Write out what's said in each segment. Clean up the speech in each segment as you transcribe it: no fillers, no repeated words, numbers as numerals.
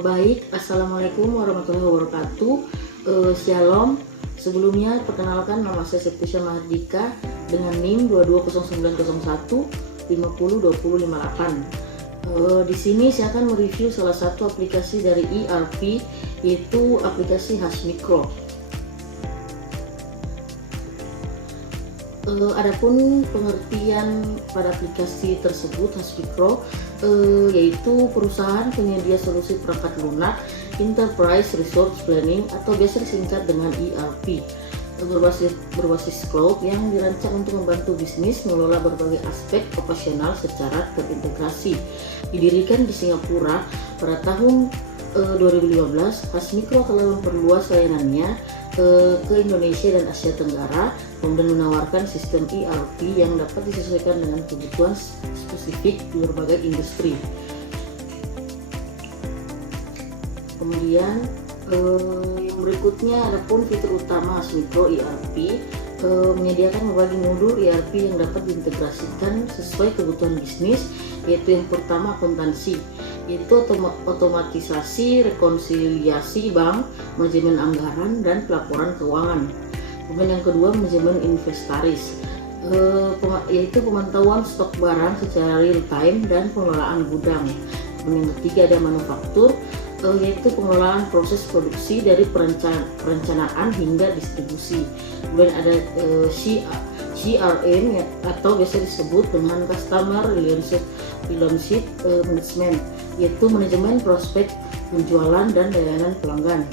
Baik, Assalamualaikum warahmatullahi wabarakatuh. Shalom. Sebelumnya perkenalkan, nama saya Septisha Mahardika dengan NIM 220901 502058. Di sini saya akan mereview salah satu aplikasi dari ERP, yaitu aplikasi Hasmicro. Adapun pengertian pada aplikasi tersebut, Hasmicro yaitu perusahaan penyedia solusi perangkat lunak Enterprise Resource Planning atau biasa disingkat dengan ERP, berbasis cloud yang dirancang untuk membantu bisnis mengelola berbagai aspek operasional secara terintegrasi. Didirikan di Singapura pada tahun 2015, Hasmicro telah memperluas layanannya ke Indonesia dan Asia Tenggara, kemudian menawarkan sistem ERP yang dapat disesuaikan dengan kebutuhan spesifik di berbagai industri. Kemudian yang berikutnya adapun fitur utama Hasmicro ERP, menyediakan berbagai modul ERP yang dapat diintegrasikan sesuai kebutuhan bisnis, yaitu yang pertama akuntansi, yaitu otomatisasi rekonsiliasi bank, manajemen anggaran, dan pelaporan keuangan. Kemudian yang kedua manajemen inventaris, yaitu pemantauan stok barang secara real time dan pengelolaan gudang. Kemudian yang ketiga ada manufaktur, yaitu pengelolaan proses produksi dari perencanaan hingga distribusi. Kemudian ada CRM atau biasa disebut dengan Customer Relationship Management, yaitu manajemen prospek penjualan dan layanan pelanggan.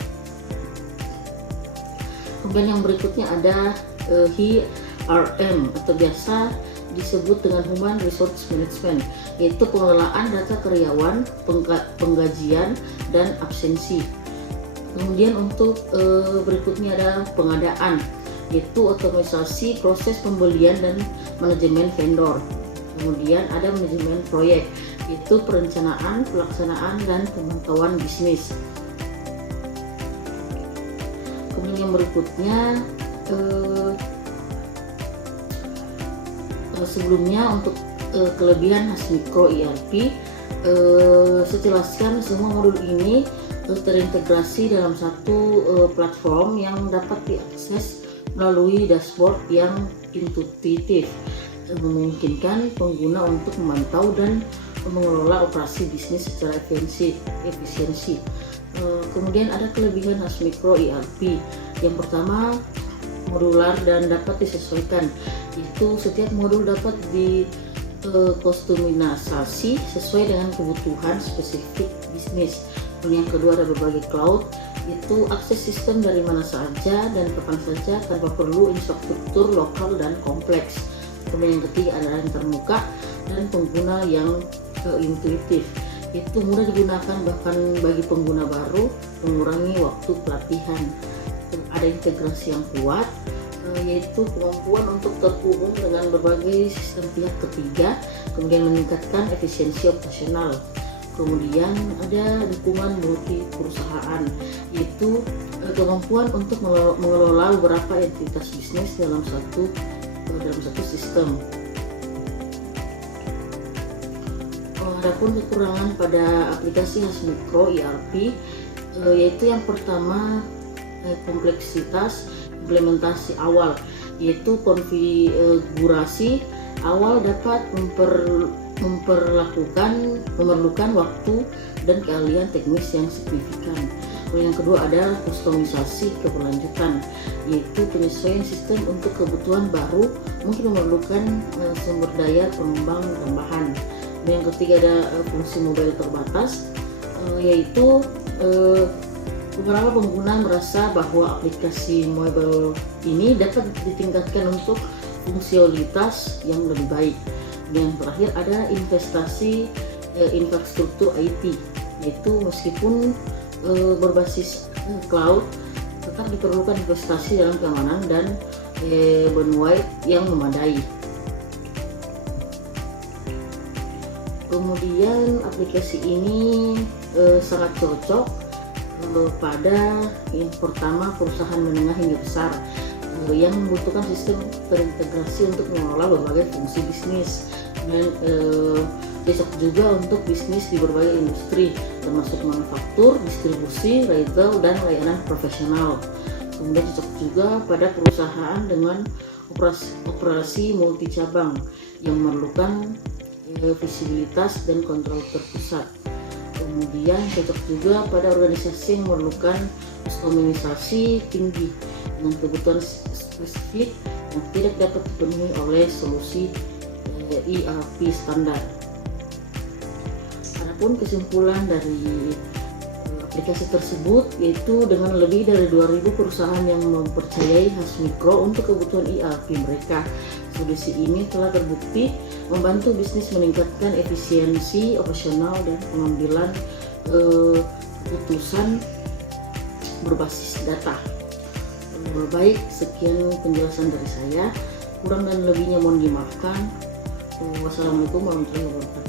Kemudian yang berikutnya ada HRM atau biasa disebut dengan Human Resource Management, yaitu pengelolaan data karyawan, penggajian, dan absensi. Kemudian untuk berikutnya ada pengadaan, yaitu otomatisasi proses pembelian dan manajemen vendor. Kemudian ada manajemen proyek, yaitu perencanaan, pelaksanaan, dan pemantauan bisnis. Kemudian yang berikutnya sebelumnya untuk kelebihan Hasmicro ERP, saya jelaskan semua modul ini terintegrasi dalam satu platform yang dapat diakses melalui dashboard yang intuitif, memungkinkan pengguna untuk memantau dan mengelola operasi bisnis secara efisiensi. Kemudian ada kelebihan Hasmicro ERP. Yang pertama, modular dan dapat disesuaikan, itu setiap modul dapat dikustomisasi sesuai dengan kebutuhan spesifik bisnis. Kemudian yang kedua ada berbagai cloud, itu akses sistem dari mana saja dan kapan saja tanpa perlu infrastruktur lokal dan kompleks. Kemudian yang ketiga adalah yang terbuka dan pengguna yang intuitif, itu mudah digunakan bahkan bagi pengguna baru, mengurangi waktu pelatihan. Ada integrasi yang kuat, yaitu kemampuan untuk terhubung dengan berbagai sistem pihak ketiga, kemudian meningkatkan efisiensi operasional. Kemudian ada dukungan multi perusahaan, yaitu kemampuan untuk mengelola beberapa entitas bisnis dalam satu sistem. Adapun kekurangan pada aplikasi Hasmicro ERP, yaitu yang pertama kompleksitas implementasi awal, yaitu konfigurasi awal dapat memerlukan waktu dan keahlian teknis yang signifikan. Yang kedua adalah kustomisasi keberlanjutan, yaitu penyesuaian sistem untuk kebutuhan baru mungkin memerlukan sumber daya pengembang tambahan. Yang ketiga ada fungsi mobile terbatas, yaitu beberapa pengguna merasa bahwa aplikasi mobile ini dapat ditingkatkan untuk fungsionalitas yang lebih baik. Dan yang terakhir ada investasi infrastruktur IT, yaitu meskipun berbasis cloud tetap diperlukan investasi dalam keamanan dan bandwidth yang memadai. Kemudian aplikasi ini sangat cocok pada yang pertama perusahaan menengah hingga besar yang membutuhkan sistem terintegrasi untuk mengelola berbagai fungsi bisnis. Dan cocok juga untuk bisnis di berbagai industri, termasuk manufaktur, distribusi, retail, dan layanan profesional. Kemudian cocok juga pada perusahaan dengan operasi multi cabang yang memerlukan visibilitas dan kontrol terpusat. Kemudian cocok juga pada organisasi yang memerlukan kustomisasi tinggi dengan kebutuhan spesifik yang tidak dapat dipenuhi oleh solusi ERP standar. Adapun kesimpulan dari aplikasi tersebut yaitu dengan lebih dari 2000 perusahaan yang mempercayai Hasmikro untuk kebutuhan ERP mereka, solusi ini telah terbukti membantu bisnis meningkatkan efisiensi operasional dan pengambilan keputusan berbasis data. Baik, sekian penjelasan dari saya. Kurang dan lebihnya mohon dimaafkan. Wassalamualaikum warahmatullahi wabarakatuh.